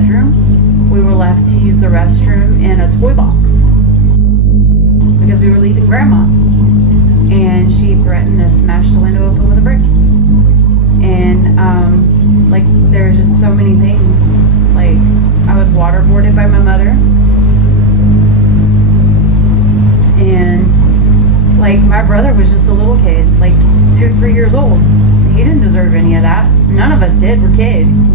bedroom, we were left to use the restroom in a toy box because we were leaving grandma's, and she threatened to smash the window open with a brick. And like, there's just so many things. Like, I was waterboarded by my mother, and like, my brother was just a little kid, like 2-3 years old. He didn't deserve any of that. None of us did. We're kids.